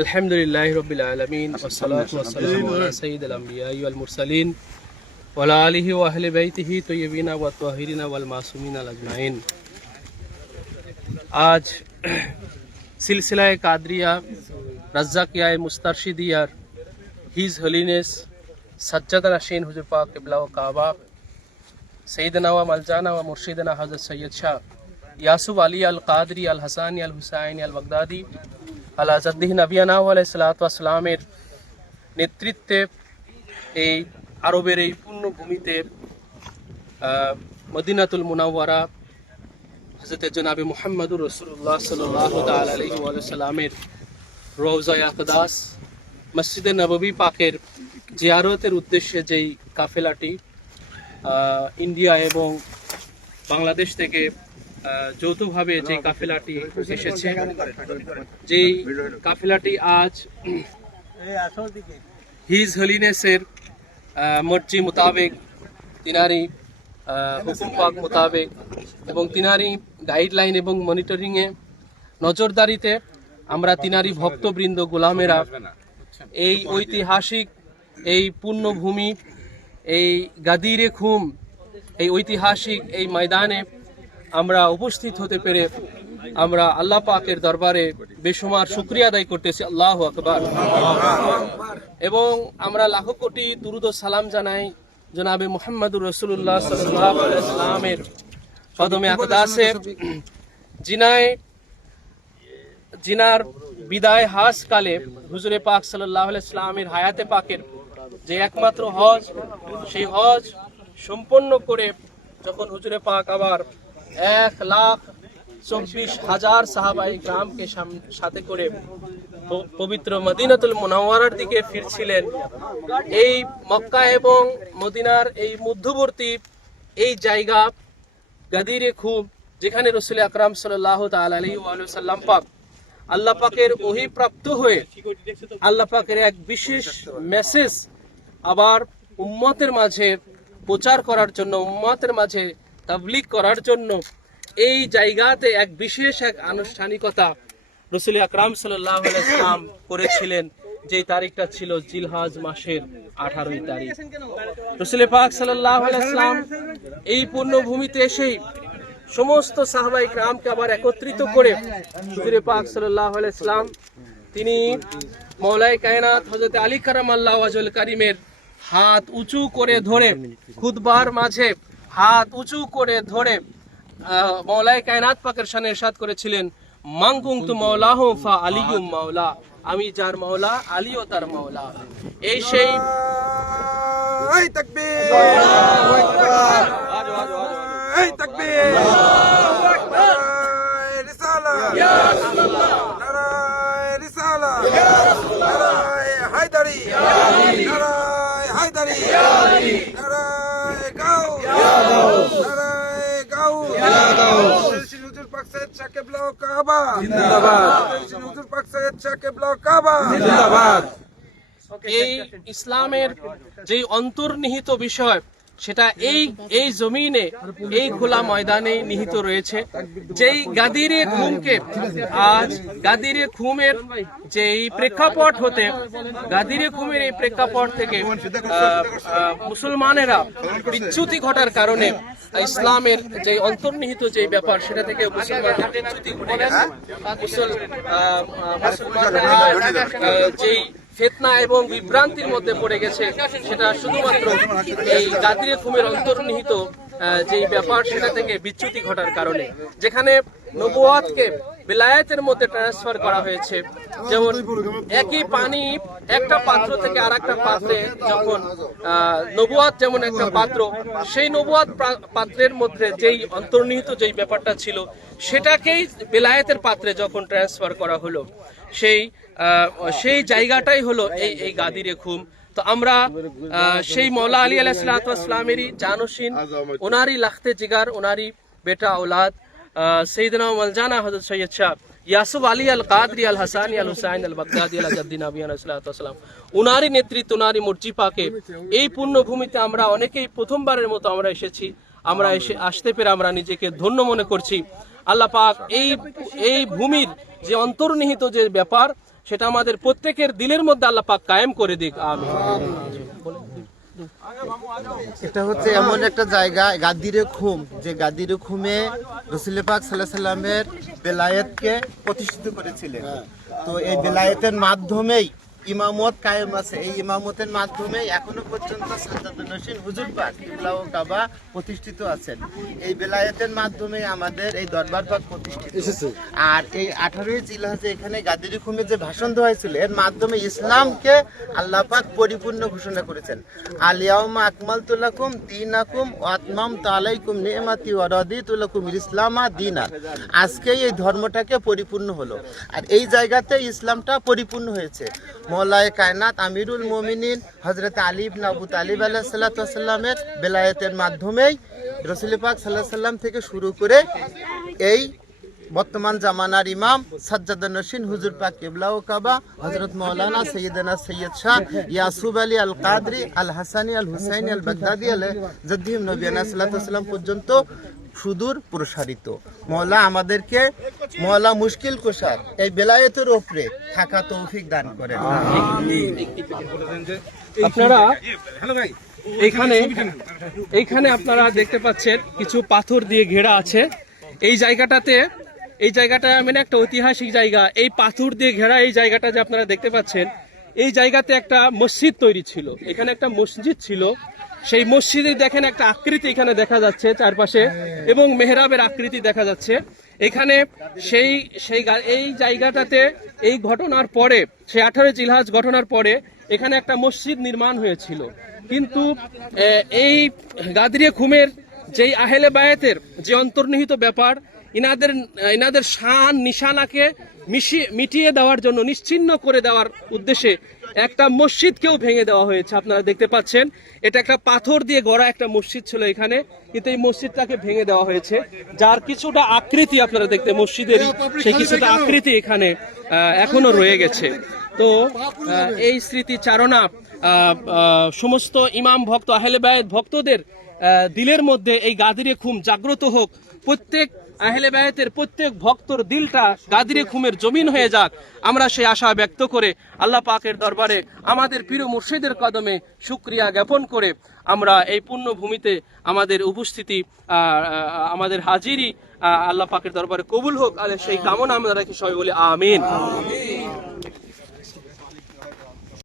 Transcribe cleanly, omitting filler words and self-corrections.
আলহামদুলিল্লাহি রাব্বিল আলামিন ওয়াসসালাতু ওয়াসসালামু আলা সাইয়্যিদিল আমবিয়াই ওয়াল মুরসালিন ওয়া আলা আলিহি ওয়া আহলি বাইতিহি তাইয়্যিবিনা ওয়া তাহিরিনা ওয়াল মাসুমিনা আজমাইন। আজ সিলসিলায়ে কাদরিয়া রাজ্জাকিয়ায়ে মুস্তারশিদিয়ার হিজ হোলিনেস সাজ্জাদ রাশিন হুজুর পাক কিবলা ও কাবা সৈয়দনা ওয়া মালজানা ওয়া মুর্শিদানা হযরত সৈয়দ শাহ ইয়াসুফ আলী আল কাদরি আল হাসানি আল হুসাইনি আল বাগদাদি আলা জাদ্দিহি নবিয়ানা আলাইহিস সালাতু ওয়াস সালামের নেতৃত্বে এই আরবের এই পুণ্যভূমিতে মদিনাতুল মুনাওয়ারা হযরত জনাবে মুহাম্মদুর রাসূলুল্লাহ সাল্লাল্লাহু তাআলা আলাইহি ওয়া সাল্লামের রওজায়ে আকদাস মসজিদে নববী পাকের জিয়ারতের উদ্দেশ্যে যেই কাফেলাটি ইন্ডিয়া এবং বাংলাদেশ থেকে যৌথভাবে যে কাফেলাটি এসেছে, যেই কাফেলাটি আজ হিজ হোলিনেসের মর্জি মোতাবেক, তিনারি হুকুম পাক মোতাবেক এবং তিনারি গাইডলাইন এবং মনিটরিংয়ে নজরদারিতে আমরা তিনারি ভক্তবৃন্দ গোলামেরা এই ঐতিহাসিক এই পুণ্যভূমি, এই গাদিরে খুম, এই ঐতিহাসিক এই ময়দানে আমরা উপস্থিত হতে পেরে আমরা আল্লাহ পাকের দরবারে বেশুমার শুকরিয়া আদায় করতেছি। আল্লাহু আকবার। এবং আমরা লাখো কোটি দুরুদ ও সালাম জানাই জনাবে মুহাম্মদুর রাসূলুল্লাহ সাল্লাল্লাহু আলাইহি ওয়াসাল্লামের কদমে আকদাসে, জিনার বিদায় হাজ কালে হুজুরে পাক সাল্লাল্লাহু আলাইহি ওয়াসাল্লামের হায়াতে পাকের যে একমাত্র হজ, সেই হজ সম্পন্ন করে যখন হুজুরে পাক আবার 1,24,000 সাহাবায়ে কিরামকে সাথে করে পবিত্র মদিনাতুল মুনাওয়ারার দিকে ফিরছিলেন, এই মক্কা এবং মদিনার এই মধ্যবর্তী এই জায়গা গাদিরে খুব, যেখানে রাসূল আকরাম সাল্লাল্লাহু তাআলা আলাইহি ওয়া সাল্লাম পাক আল্লাহ পাকের ওহী প্রাপ্ত হয়ে আল্লাহ পাকের এক বিশেষ মেসেজ আবার উম্মতের মাঝে প্রচার করার জন্য, উম্মতের মাঝে তাবলীগ করার জন্য এই জায়গাতে এক বিশেষ এক আনুষ্ঠানিকতা রাসূল আকরাম সাল্লাল্লাহু আলাইহি ওয়াসাল্লাম করেছিলেন, যে তারিখটা ছিল জিলহজ মাসের 18 তারিখ। রাসূল পাক সাল্লাল্লাহু আলাইহি ওয়াসাল্লাম এই পুণ্যভূমিতে এসে সমস্ত সাহাবায়ে কিরামকে আবার একত্রিত করে হুজুর পাক সাল্লাল্লাহু আলাইহি ওয়াসাল্লাম তিনি মাওলায়ে কায়নাত হযরত আলী কারামাল্লাহু ওয়াজহুল কারীমের হাত উঁচু করে ধরে, খুতবার মাঝে হাত উঁচু করে ধরে মাওলায়ে কায়নাত পাকের শানে ইরশাদ করেছিলেন, মান কুনতু মাওলাহু ফা আলিয়ুম মাওলা, আমি যার মাওলা আলীও তার মাওলা। এই সেই এই তাকবীর, আল্লাহু আকবার, এই তাকবীর, আল্লাহু আকবার, রিসালাত ইয়া রাসূলুল্লাহ, নারায়ে রিসালাত ইয়া রাসূলুল্লাহ, নারায়ে হায়দারি ইয়া আলী, নারায়ে হায়দারি ইয়া আলী, নারায়ে গাউস ইয়া গাউস, নারায়ে গাউস ইয়া গাউস। হুজুর পাক সৈয়দ শাহ কিবলা ও কাবা জিন্দাবাদ, হুজুর পাক সৈয়দ শাহ কিবলা ও কাবা জিন্দাবাদ। এই ইসলামের যে অন্তর্নিহিত বিষয়, সেটা এই জমিনে, এই খোলা ময়দানে নিহিত রয়েছে। যেই গাদিরে খুমকে আজ গাদিরে খুমের যেই প্রেক্ষাপট হতে, গাদিরে খুমের এই প্রেক্ষাপট থেকে মুসলমানেরা বিচ্যুতি ঘটার কারণে ইসলামের যে অন্তর্নিহিত যে ব্যাপার, সেটা থেকে মুসলমানদের বিচ্যুতি ঘটে গেছে। মুসলমানরা যেই ফিতনা এবং বিভ্রান্তির মধ্যে পড়ে গেছে, সেটা শুধুমাত্র এই গাদিরে খুমের অন্তর্নিহিত যে ব্যাপার, সেটা থেকে বিচ্যুতি ঘটার কারণে। যেখানে নবুয়াতকে বেলায়েতের মধ্যে ট্রান্সফার করা হয়েছে, যেমন একই পানি একটা পাত্র থেকে আরেকটা পাত্রে, যখন নবুয়াত যেমন একটা পাত্র, সেই নবুয়াত পাত্রের মধ্যে যেই অন্তর্নিহিত যেই ব্যাপারটা ছিল, সেটাকেই বেলায়েতের পাত্রে যখন ট্রান্সফার করা হলো, সেই জায়গাটাই হলো এই গাদিরে খুম। তো আমরা সেই মৌলা আলী আলাইহিস সালাতু ওয়াস সালামেরই জানশীন, ওনারই লাখতে জিগার, ওনারই বেটা औलाद সৈয়দনা মালজানা হযরত সৈয়দ শাহ ইয়াসুফ আলী আল কাদরি আল হাসানি আল হুসাইন আল বাগদাদি আলা জাদ্দি নবিয়ানা সাল্লাল্লাহু আলাইহি ওয়াসাল্লাম, ওনারই নেতৃত্ব, ওনারই মর্জি পাকে এই পুণ্যভূমিতে আমরা অনেকেই প্রথমবারের মতো আমরা এসেছি। আমরা আসতে পেরে আমরা নিজেকে ধন্য মনে করছি। আল্লাহ পাক এই ভূমির যে অন্তর্নিহিত যে ব্যাপার, সেটা আমাদের প্রত্যেকের দিলের মধ্যে আল্লাহ পাক কায়েম করে দিক, আমিন। এটা হচ্ছে এমন একটা জায়গা গাদিরে খুম, যে গাদিরে খুমে রাসূল পাক সাল্লাল্লাহু আলাইহি সাল্লামের বেলায়েতকে প্রতিষ্ঠিত করেছিলেন। তো এই বেলায়েতের মাধ্যমেই ইমামত কায়েম আছে। এই ইমামতের মাধ্যমে এখনো পর্যন্ত সাজ্জাদুন নসীন হুজুর পাক কিবলা ও কাবা প্রতিষ্ঠিত আছেন। এই বেলায়েতের মাধ্যমে আমাদের এই দরবার পাক প্রতিষ্ঠিত। আর এই 18ই জিলহজে এখানে গাদিরে খুমে যে ভাষণ দেওয়া হয়েছিল, এর মাধ্যমে ইসলামকে আল্লাহ পাক পরিপূর্ণ ঘোষণা করেছেন। আল ইয়াউমা আকমালতু লাকুম দীনাকুম ওয়া আতমামতু আলাইকুম নি'মাতি ওয়া রাদিতু লাকুমুল ইসলামা দীনান। আজকে এই ধর্মটাকে পরিপূর্ণ হলো, আর এই জায়গাতে ইসলামটা পরিপূর্ণ হয়েছে। মওলায়ে কায়নাত আমিরুল মুমিনিন হযরত আলী ইবনে আবু তালিব আলাইহিস সালাতু ওয়াস সালামের বেলায়েতের মাধ্যমেই রাসূল পাক সাল্লাল্লাহু আলাইহি সাল্লাম থেকে শুরু করে এই বর্তমান জামানার ইমাম সাজ্জাদুন নসীন হুজুর পাক কিবলা ও কাবা হযরত মাওলানা সাইয়্যিদানা সৈয়দ শাহ ইয়াসুব আলী আল কাদরি আল হাসানি আল হুসাইনি আল বাগদাদি আলাইহি জাদ্দিহিম নবিয়ানা সাল্লাল্লাহু আলাইহি ওয়াসাল্লাম পর্যন্ত সুদূর প্রসারিত। মওলা আমাদেরকে, মওলা মুশকিল কুশার এই বেলায়েতের উপরে থাকা তৌফিক দান করেন। আপনারা এইখানে আপনারা দেখতে পাচ্ছেন কিছু পাথর দিয়ে ঘেরা আছে। এই জায়গাটা মানে একটা ঐতিহাসিক জায়গা। এই পাথর দিয়ে ঘেরা এই জায়গাটা যে আপনারা দেখতে পাচ্ছেন, এই জায়গাতে একটা মসজিদ তৈরি ছিল। এখানে একটা মসজিদ ছিল। সেই মসজিদে দেখেন একটা আকৃতি এখানে দেখা যাচ্ছে চারপাশে, এবং মেহরাবের আকৃতি দেখা যাচ্ছে এখানে। এই জায়গাটাতে এই ঘটনার পরে, সেই 18 জিলহজ ঘটনার পরে এখানে একটা মসজিদ নির্মাণ হয়েছিল। কিন্তু এই গাদরিয়া খুমের যেই আহলে বায়াতের যে অন্তর্নিহিত ব্যাপার, ইনাদের শান নিশানাকে মিটিয়ে দেওয়ার জন্য, নিশ্চিহ্ন করে দেওয়ার উদ্দেশ্যে একটা মসজিদকেও ভেঙে দেওয়া হয়েছে। আপনারা দেখতে পাচ্ছেন এটা একটা পাথর দিয়ে গড়া একটা মসজিদ ছিল এখানে, কিন্তু এই মসজিদটাকে ভেঙে দেওয়া হয়েছে, যার কিছুটা আকৃতি আপনারা দেখতে, মসজিদের সেই কিছুটা আকৃতি এখানে এখনো রয়ে গেছে। তো এই স্মৃতিচারণা সমস্ত ইমাম ভক্ত, আহলে বায়াত ভক্তদের দিলের মধ্যে এই গাদরিয়া খুম জাগ্রত হোক। প্রত্যেক আহলে বায়াতের প্রত্যেক ভক্তর দিলটা গাদরিয়া খুমের জমিন হয়ে যাক, আমরা সেই আশা ব্যক্ত করে আল্লাহ পাকের দরবারে আমাদের প্রিয় মুর্শিদের কদমে শুকরিয়া জ্ঞাপন করে আমরা এই পুণ্য ভূমিতে আমাদের উপস্থিতি, আমাদের হাজিরি আল্লাহ পাকের দরবারে কবুল হোক, সেই কামনা আমরা রাখি, সবাই বলি আমিন।